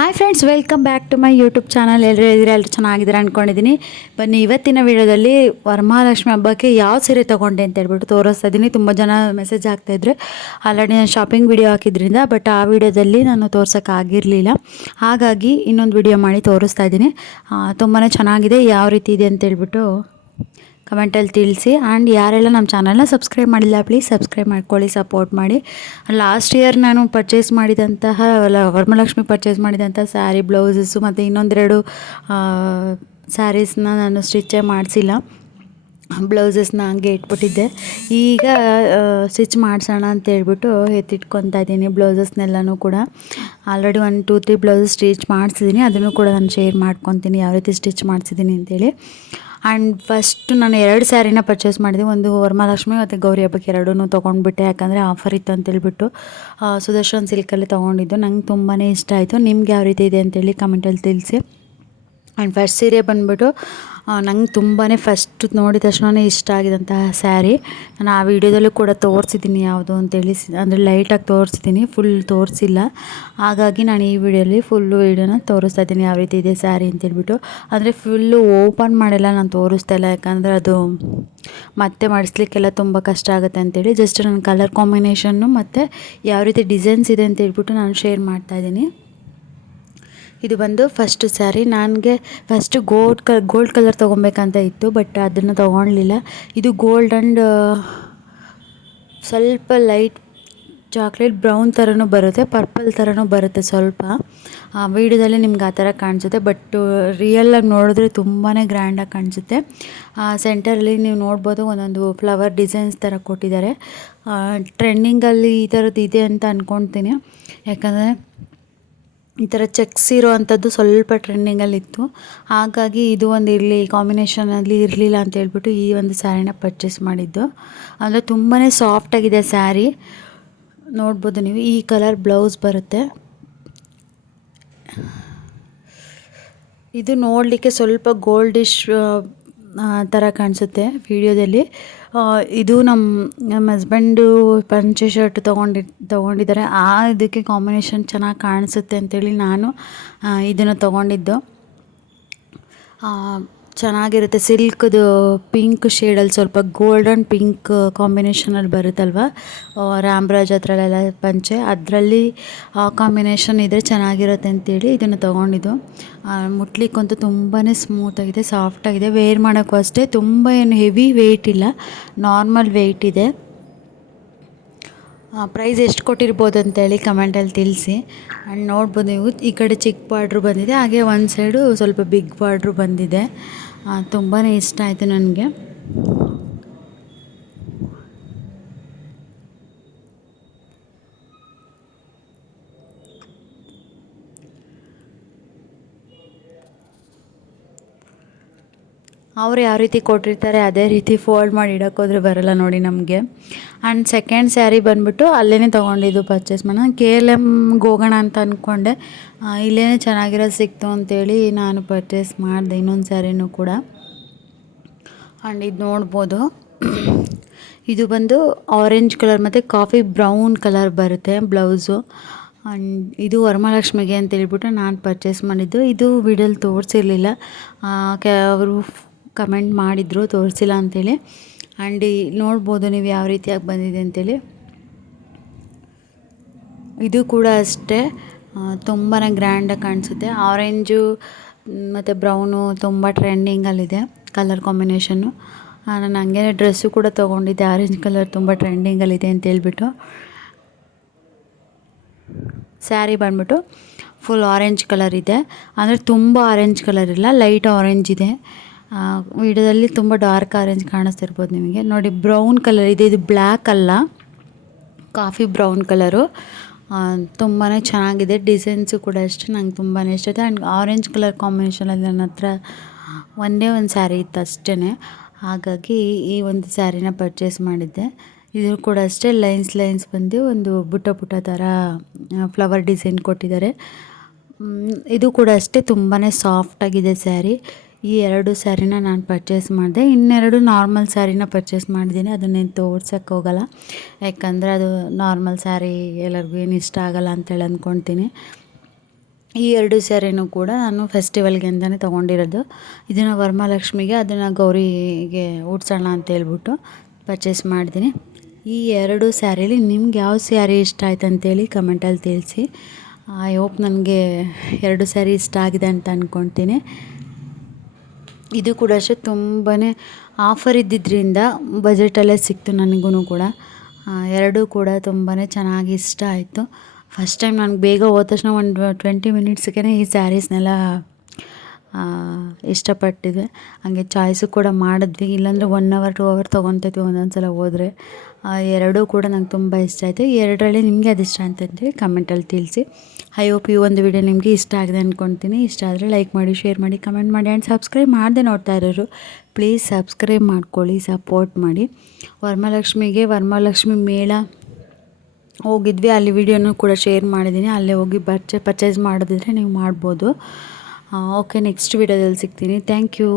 Hi friends, welcome back to my YouTube channel. ಎಲ್ಲರೂ ಚೆನ್ನಾಗಿದ್ದೀರಾ ಅಂದ್ಕೊಂಡಿದ್ದೀನಿ. ಬನ್ನಿ, ಇವತ್ತಿನ ವಿಡಿಯೋದಲ್ಲಿ ವರಮಹಾಲಕ್ಷ್ಮಿ ಹಬ್ಬಕ್ಕೆ ಯಾವ ಸೀರೆ ತೊಗೊಂಡೆ ಅಂತ ಹೇಳ್ಬಿಟ್ಟು ತೋರಿಸ್ತಾ ಇದ್ದೀನಿ. ತುಂಬ ಜನ ಮೆಸೇಜ್ ಆಗ್ತಾಯಿದ್ರು. ಆಲ್ರೆಡಿ ನಾನು ಶಾಪಿಂಗ್ ವಿಡಿಯೋ ಹಾಕಿದ್ರಿಂದ, ಬಟ್ ಆ ವಿಡಿಯೋದಲ್ಲಿ ನಾನು ತೋರ್ಸೋಕ್ಕಾಗಿರಲಿಲ್ಲ. ಹಾಗಾಗಿ ಇನ್ನೊಂದು ವಿಡಿಯೋ ಮಾಡಿ ತೋರಿಸ್ತಾ ಇದ್ದೀನಿ. ತುಂಬಾ ಚೆನ್ನಾಗಿದೆ. ಯಾವ ರೀತಿ ಇದೆ ಅಂತೇಳ್ಬಿಟ್ಟು ಕಮೆಂಟಲ್ಲಿ ತಿಳಿಸಿ. ಆ್ಯಂಡ್ ಯಾರೆಲ್ಲ ನಮ್ಮ ಚಾನಲ್ನ ಸಬ್ಸ್ಕ್ರೈಬ್ ಮಾಡಿಲ್ಲ, ಪ್ಲೀಸ್ ಸಬ್ಸ್ಕ್ರೈಬ್ ಮಾಡ್ಕೊಳ್ಳಿ, ಸಪೋರ್ಟ್ ಮಾಡಿ. ಲಾಸ್ಟ್ ಇಯರ್ ನಾನು ಪರ್ಚೇಸ್ ಮಾಡಿದಂತಹ ವರಮಹಾಲಕ್ಷ್ಮಿ ಪರ್ಚೇಸ್ ಮಾಡಿದಂಥ ಸ್ಯಾರಿ, ಬ್ಲೌಸಸ್ಸು ಮತ್ತು ಇನ್ನೊಂದೆರಡು ಸ್ಯಾರೀಸ್ನ ನಾನು ಸ್ಟಿಚ್ಚೇ ಮಾಡಿಸಿಲ್ಲ. ಬ್ಲೌಸಸ್ನ ಹಂಗೆ ಇಟ್ಬಿಟ್ಟಿದ್ದೆ. ಈಗ ಸ್ಟಿಚ್ ಮಾಡಿಸೋಣ ಅಂತೇಳ್ಬಿಟ್ಟು ಎತ್ತಿಟ್ಕೊತಾ ಇದ್ದೀನಿ ಬ್ಲೌಸಸ್ನೆಲ್ಲನೂ ಕೂಡ. ಆಲ್ರೆಡಿ 1-2-3 ಬ್ಲೌಸಸ್ ಸ್ಟಿಚ್ ಮಾಡಿಸಿದ್ದೀನಿ. ಅದನ್ನು ಕೂಡ ನಾನು ಶೇರ್ ಮಾಡ್ಕೊತೀನಿ ಯಾವ ರೀತಿ ಸ್ಟಿಚ್ ಮಾಡಿಸಿದ್ದೀನಿ ಅಂತೇಳಿ. ಆ್ಯಂಡ್ ಫಸ್ಟ್ ನಾನು 2 ಸ್ಯಾರಿನ ಪರ್ಚೇಸ್ ಮಾಡಿದೆ. ಒಂದು ವರಮಹಾಲಕ್ಷ್ಮಿ ಮತ್ತು ಗೌರಿ ಹಬ್ಬಕ್ಕೆ ಎರಡೂ ತೊಗೊಂಡ್ಬಿಟ್ಟೆ. ಯಾಕಂದರೆ ಆಫರ್ ಇತ್ತು ಅಂತೇಳ್ಬಿಟ್ಟು ಸುದರ್ಶನ್ ಸಿಲ್ಕಲ್ಲಿ ತೊಗೊಂಡಿದ್ದು. ನಂಗೆ ತುಂಬಾ ಇಷ್ಟ ಆಯಿತು. ನಿಮ್ಗೆ ಯಾವ ರೀತಿ ಇದೆ ಅಂತೇಳಿ ಕಮೆಂಟಲ್ಲಿ ತಿಳಿಸಿ. ಆ್ಯಂಡ್ ಫಸ್ಟ್ ಸೀರೆ ಬಂದುಬಿಟ್ಟು ನಂಗೆ ತುಂಬಾ ಫಸ್ಟ್ ನೋಡಿದ ತಕ್ಷಣ ಇಷ್ಟ ಆಗಿದಂತಹ ಸ್ಯಾರಿ. ನಾನು ಆ ವಿಡಿಯೋದಲ್ಲೂ ಕೂಡ ತೋರಿಸಿದ್ದೀನಿ ಯಾವುದು ಅಂತೇಳಿ, ಅಂದರೆ ಲೈಟಾಗಿ ತೋರಿಸಿದ್ದೀನಿ, ಫುಲ್ ತೋರಿಸಿಲ್ಲ. ಹಾಗಾಗಿ ನಾನು ಈ ವಿಡಿಯೋಲಿ ಫುಲ್ಲು ವಿಡಿಯೋನ ತೋರಿಸ್ತಾ ಇದ್ದೀನಿ ಯಾವ ರೀತಿ ಇದೆ ಸ್ಯಾರಿ ಅಂತೇಳ್ಬಿಟ್ಟು. ಅಂದರೆ ಫುಲ್ಲು ಓಪನ್ ಮಾಡೆಲ್ಲ ನಾನು ತೋರಿಸ್ತಾ ಇಲ್ಲ, ಯಾಕಂದರೆ ಅದು ಮತ್ತೆ ಮಾಡಿಸ್ಲಿಕ್ಕೆಲ್ಲ ತುಂಬ ಕಷ್ಟ ಆಗುತ್ತೆ ಅಂತೇಳಿ. ಜಸ್ಟ್ ನನ್ನ ಕಲರ್ ಕಾಂಬಿನೇಷನ್ನು ಮತ್ತು ಯಾವ ರೀತಿ ಡಿಸೈನ್ಸ್ ಇದೆ ಅಂತೇಳ್ಬಿಟ್ಟು ನಾನು ಶೇರ್ ಮಾಡ್ತಾಯಿದ್ದೀನಿ. ಇದು ಬಂದು ಫಸ್ಟ್ ಸ್ಯಾರಿ. ನನಗೆ ಫಸ್ಟು ಗೋಲ್ಡ್ ಕಲರ್ ತೊಗೊಬೇಕಂತ ಇತ್ತು, ಬಟ್ ಅದನ್ನು ತೊಗೊಳ್ಲಿಲ್ಲ. ಇದು ಗೋಲ್ಡ್ ಆ್ಯಂಡ್ ಸ್ವಲ್ಪ ಲೈಟ್ ಚಾಕ್ಲೇಟ್ ಬ್ರೌನ್ ಥರನೂ ಬರುತ್ತೆ, ಪರ್ಪಲ್ ಥರನೂ ಬರುತ್ತೆ ಸ್ವಲ್ಪ. ವೀಡಿಯೋದಲ್ಲಿ ನಿಮ್ಗೆ ಆ ಥರ ಕಾಣಿಸುತ್ತೆ, ಬಟ್ ರಿಯಲಾಗಿ ನೋಡಿದ್ರೆ ತುಂಬಾ ಗ್ರ್ಯಾಂಡಾಗಿ ಕಾಣಿಸುತ್ತೆ. ಸೆಂಟರಲ್ಲಿ ನೀವು ನೋಡ್ಬೋದು ಒಂದೊಂದು ಫ್ಲವರ್ ಡಿಸೈನ್ಸ್ ಥರ ಕೊಟ್ಟಿದ್ದಾರೆ. ಟ್ರೆಂಡಿಂಗಲ್ಲಿ ಈ ಥರದ್ದು ಇದೆ ಅಂತ ಅಂದ್ಕೊಳ್ತೀನಿ. ಯಾಕಂದರೆ ಈ ಥರ ಚೆಕ್ಸ್ ಇರೋ ಅಂಥದ್ದು ಸ್ವಲ್ಪ ಟ್ರೆಂಡಿಂಗಲ್ಲಿತ್ತು. ಹಾಗಾಗಿ ಇದು ಒಂದು ಇರಲಿ, ಕಾಂಬಿನೇಷನಲ್ಲಿ ಇರಲಿಲ್ಲ ಅಂತ ಹೇಳ್ಬಿಟ್ಟು ಈ ಒಂದು ಸ್ಯಾರಿನ ಪರ್ಚೇಸ್ ಮಾಡಿದ್ದು. ಅಂದರೆ ತುಂಬಾ ಸಾಫ್ಟಾಗಿದೆ ಸ್ಯಾರಿ. ನೋಡ್ಬೋದು ನೀವು. ಈ ಕಲರ್ ಬ್ಲೌಸ್ ಬರುತ್ತೆ. ಇದು ನೋಡಲಿಕ್ಕೆ ಸ್ವಲ್ಪ ಗೋಲ್ಡಿಶ್ ಥರ ಕಾಣಿಸುತ್ತೆ ವಿಡಿಯೋದಲ್ಲಿ. ಇದು ನಮ್ಮ ಹಸ್ಬೆಂಡು ಪಂಚೆ ಶರ್ಟ್ ತೊಗೊಂಡಿದ್ದಾರೆ. ಇದಕ್ಕೆ ಕಾಂಬಿನೇಷನ್ ಚೆನ್ನಾಗಿ ಕಾಣಿಸುತ್ತೆ ಅಂತೇಳಿ ನಾನು ಇದನ್ನು ತೊಗೊಂಡಿದ್ದು. ಚೆನ್ನಾಗಿರುತ್ತೆ. ಸಿಲ್ಕ್ದು ಪಿಂಕ್ ಶೇಡಲ್ಲಿ ಸ್ವಲ್ಪ ಗೋಲ್ಡನ್ ಪಿಂಕ್ ಕಾಂಬಿನೇಷನಲ್ಲಿ ಬರುತ್ತಲ್ವ, ರಾಮ್ರಾಜ್ ಹತ್ರಲೆಲ್ಲ ಪಂಚೆ, ಅದರಲ್ಲಿ ಆ ಕಾಂಬಿನೇಷನ್ ಇದ್ದರೆ ಚೆನ್ನಾಗಿರುತ್ತೆ ಅಂತೇಳಿ ಇದನ್ನು ತೊಗೊಂಡಿದ್ದು. ಮುಟ್ಲಿಕ್ಕಂತೂ ತುಂಬಾ ಸ್ಮೂತಾಗಿದೆ, ಸಾಫ್ಟಾಗಿದೆ. ವೇರ್ ಮಾಡೋಕ್ಕೂ ಅಷ್ಟೇ ತುಂಬ ಏನು ಹೆವಿ ವೆಯ್ಟ್ ಇಲ್ಲ, ನಾರ್ಮಲ್ ವೆಯ್ಟ್ ಇದೆ. ಪ್ರೈಸ್ ಎಷ್ಟು ಕೊಟ್ಟಿರ್ಬೋದು ಅಂತೇಳಿ ಕಮೆಂಟಲ್ಲಿ ತಿಳಿಸಿ. ಆ್ಯಂಡ್ ನೋಡ್ಬೋದು ನೀವು, ಈ ಕಡೆ ಚಿಕ್ಕ ಬಾರ್ಡ್ರು ಬಂದಿದೆ, ಹಾಗೆ ಒಂದು ಸೈಡು ಸ್ವಲ್ಪ ಬಿಗ್ ಬಾರ್ಡ್ರು ಬಂದಿದೆ. ತುಂಬಾ ಇಷ್ಟ ಆಯಿತು ನನಗೆ. ಅವ್ರು ಯಾವ ರೀತಿ ಕೊಟ್ಟಿರ್ತಾರೆ ಅದೇ ರೀತಿ ಫೋಲ್ಡ್ ಮಾಡಿ ಇಡೋಕ್ಕೋದ್ರೆ ಬರೋಲ್ಲ ನೋಡಿ ನಮಗೆ. ಆ್ಯಂಡ್ ಸೆಕೆಂಡ್ ಸ್ಯಾರಿ ಬಂದುಬಿಟ್ಟು ಅಲ್ಲೇ ತೊಗೊಂಡಿದ್ದು ಪರ್ಚೇಸ್ ಮಾಡಿ. ನಾನು KLMಗೆ ಹೋಗೋಣ ಅಂತ ಅಂದ್ಕೊಂಡೆ, ಇಲ್ಲೇ ಚೆನ್ನಾಗಿರೋದು ಸಿಕ್ತು ಅಂತೇಳಿ ನಾನು ಪರ್ಚೇಸ್ ಮಾಡಿದೆ ಇನ್ನೊಂದು ಸ್ಯಾರಿನೂ ಕೂಡ. ಆ್ಯಂಡ್ ಇದು ನೋಡ್ಬೋದು, ಇದು ಬಂದು ಆರೆಂಜ್ ಕಲರ್ ಮತ್ತು ಕಾಫಿ ಬ್ರೌನ್ ಕಲರ್ ಬರುತ್ತೆ ಬ್ಲೌಸು. ಆ್ಯಂಡ್ ಇದು ವರಮಹಾಲಕ್ಷ್ಮಿಗೆ ಅಂತೇಳ್ಬಿಟ್ಟು ನಾನು ಪರ್ಚೇಸ್ ಮಾಡಿದ್ದು. ಇದು ವಿಡಿಯೋಲಿ ತೋರಿಸಿರಲಿಲ್ಲ, ಅವರು ಕಮೆಂಟ್ ಮಾಡಿದರು ತೋರಿಸಿಲ್ಲ ಅಂತೇಳಿ. ಆ್ಯಂಡ್ ನೋಡ್ಬೋದು ನೀವು ಯಾವ ರೀತಿಯಾಗಿ ಬಂದಿದೆ ಅಂತೇಳಿ. ಇದು ಕೂಡ ಅಷ್ಟೇ ತುಂಬಾ ಗ್ರ್ಯಾಂಡಾಗಿ ಕಾಣಿಸುತ್ತೆ. ಆರೆಂಜು ಮತ್ತು ಬ್ರೌನು ತುಂಬ ಟ್ರೆಂಡಿಂಗಲ್ಲಿದೆ ಕಲರ್ ಕಾಂಬಿನೇಷನ್ನು. ನಾನು ಹಂಗೆ ಡ್ರೆಸ್ಸು ಕೂಡ ತೊಗೊಂಡಿದ್ದೆ, ಆರೆಂಜ್ ಕಲರ್ ತುಂಬ ಟ್ರೆಂಡಿಂಗಲ್ಲಿದೆ ಅಂತೇಳ್ಬಿಟ್ಟು. ಸ್ಯಾರಿ ಬಂದ್ಬಿಟ್ಟು ಫುಲ್ ಆರೆಂಜ್ ಕಲರ್ ಇದೆ, ಅಂದರೆ ತುಂಬ ಆರೆಂಜ್ ಕಲರ್ ಇಲ್ಲ, ಲೈಟ್ ಆರೆಂಜ್ ಇದೆ. ವಿಡಿಯೋದಲ್ಲಿ ತುಂಬ ಡಾರ್ಕ್ ಆರೆಂಜ್ ಕಾಣಿಸ್ತಿರ್ಬೋದು ನಿಮಗೆ. ನೋಡಿ, ಬ್ರೌನ್ ಕಲರ್ ಇದೆ, ಇದು ಬ್ಲ್ಯಾಕ್ ಅಲ್ಲ, ಕಾಫಿ ಬ್ರೌನ್ ಕಲರು. ತುಂಬಾ ಚೆನ್ನಾಗಿದೆ. ಡಿಸೈನ್ಸು ಕೂಡ ಅಷ್ಟೇ ನಂಗೆ ತುಂಬಾ ಇಷ್ಟ ಆಯಿತು. ಆ್ಯಂಡ್ ಆರೆಂಜ್ ಕಲರ್ ಕಾಂಬಿನೇಷನಲ್ಲಿ ನನ್ನ ಹತ್ರ ಒಂದೇ ಒಂದು ಸ್ಯಾರಿ ಇತ್ತು ಅಷ್ಟೇ. ಹಾಗಾಗಿ ಈ ಒಂದು ಸ್ಯಾರಿನ ಪರ್ಚೇಸ್ ಮಾಡಿದ್ದೆ. ಇದು ಕೂಡ ಅಷ್ಟೇ ಲೈನ್ಸ್ ಬಂದು ಒಂದು ಪುಟ್ಟ ಥರ ಫ್ಲವರ್ ಡಿಸೈನ್ ಕೊಟ್ಟಿದ್ದಾರೆ. ಇದು ಕೂಡ ಅಷ್ಟೇ ತುಂಬಾ ಸಾಫ್ಟಾಗಿದೆ ಸ್ಯಾರಿ. ಈ 2 ಸ್ಯಾರಿನ ನಾನು ಪರ್ಚೇಸ್ ಮಾಡಿದೆ. ಇನ್ನೆರಡು ನಾರ್ಮಲ್ ಸ್ಯಾರಿನ ಪರ್ಚೇಸ್ ಮಾಡಿದ್ದೀನಿ. ಅದನ್ನೇನು ತೋರ್ಸೋಕ್ಕೆ ಹೋಗಲ್ಲ, ಯಾಕಂದರೆ ಅದು ನಾರ್ಮಲ್ ಸ್ಯಾರಿ ಎಲ್ಲರಿಗೂ ಏನು ಇಷ್ಟ ಆಗಲ್ಲ ಅಂತೇಳಿ ಅಂದ್ಕೊಳ್ತೀನಿ. ಈ 2 ಸ್ಯಾರಿನೂ ಕೂಡ ನಾನು ಫೆಸ್ಟಿವಲ್ಗೆ ಅಂತಲೇ ತೊಗೊಂಡಿರೋದು. ಇದನ್ನು ವರಮಹಾಲಕ್ಷ್ಮಿಗೆ, ಅದನ್ನು ಗೌರಿಗೆ ಉಡ್ಸೋಣ ಅಂತ ಹೇಳ್ಬಿಟ್ಟು ಪರ್ಚೇಸ್ ಮಾಡಿದ್ದೀನಿ. ಈ 2 ಸ್ಯಾರೀಲಿ ನಿಮ್ಗೆ ಯಾವ ಸ್ಯಾರಿ ಇಷ್ಟ ಆಯ್ತು ಅಂತೇಳಿ ಕಮೆಂಟಲ್ಲಿ ತಿಳಿಸಿ. ಐ ಹೋಪ್ ನನಗೆ 2 ಸ್ಯಾರಿ ಇಷ್ಟ ಆಗಿದೆ ಅಂತ ಅಂದ್ಕೊಳ್ತೀನಿ. ಇದು ಕೂಡ ಅಷ್ಟೇ ತುಂಬಾ ಆಫರ್ ಇದ್ದಿದ್ದರಿಂದ ಬಜೆಟಲ್ಲೇ ಸಿಕ್ತು ನನಗೂ ಕೂಡ. ಎರಡೂ ಕೂಡ ತುಂಬಾ ಚೆನ್ನಾಗಿ ಇಷ್ಟ ಆಯಿತು. ಫಸ್ಟ್ ಟೈಮ್ ನನಗೆ ಬೇಗ ಹೋದ ತಕ್ಷಣ ಒಂದು 20 ಮಿನಿಟ್ಸ್ಗೆ ಈ ಸ್ಯಾರೀಸ್ನೆಲ್ಲ ಇಷ್ಟಪಟ್ಟಿದ್ದೆ. ಹಾಗೆ ಚಾಯ್ಸು ಕೂಡ ಮಾಡಿದ್ವಿ, ಇಲ್ಲಾಂದರೆ 1 ಅವರ್ 2 ಅವರ್ ತೊಗೊತೈತಿ ಒಂದೊಂದು ಸಲ ಹೋದರೆ. ಎರಡೂ ಕೂಡ ನಂಗೆ ತುಂಬ ಇಷ್ಟ ಆಯಿತು. ಈ ಎರಡರಲ್ಲಿ ನಿಮಗೆ ಅದು ಇಷ್ಟ ಅಂತಂದರೆ ಕಮೆಂಟಲ್ಲಿ ತಿಳಿಸಿ. ಐ ಹೋಪ್ ಈ ಒಂದು ವಿಡಿಯೋ ನಿಮಗೆ ಇಷ್ಟ ಆಗಿದೆ ಅಂದ್ಕೊಳ್ತೀನಿ. ಇಷ್ಟ ಆದರೆ ಲೈಕ್ ಮಾಡಿ, ಶೇರ್ ಮಾಡಿ, ಕಮೆಂಟ್ ಮಾಡಿ ಆ್ಯಂಡ್ ಸಬ್ಸ್ಕ್ರೈಬ್ ಮಾಡದೆ ನೋಡ್ತಾ ಇರೋರು ಪ್ಲೀಸ್ ಸಬ್ಸ್ಕ್ರೈಬ್ ಮಾಡ್ಕೊಳ್ಳಿ, ಸಪೋರ್ಟ್ ಮಾಡಿ. ವರಮಹಾಲಕ್ಷ್ಮಿಗೆ ವರಮಹಾಲಕ್ಷ್ಮಿ ಮೇಳ ಹೋಗಿದ್ವಿ, ಅಲ್ಲಿ ವಿಡಿಯೋನೂ ಕೂಡ ಶೇರ್ ಮಾಡಿದ್ದೀನಿ. ಅಲ್ಲೇ ಹೋಗಿ ಪರ್ಚೇಸ್ ಮಾಡೋದಿದ್ರೆ ನೀವು ಮಾಡ್ಬೋದು. ಓಕೆ, ನೆಕ್ಸ್ಟ್ ವಿಡಿಯೋದಲ್ಲಿ ಸಿಗ್ತೀನಿ. Thank you.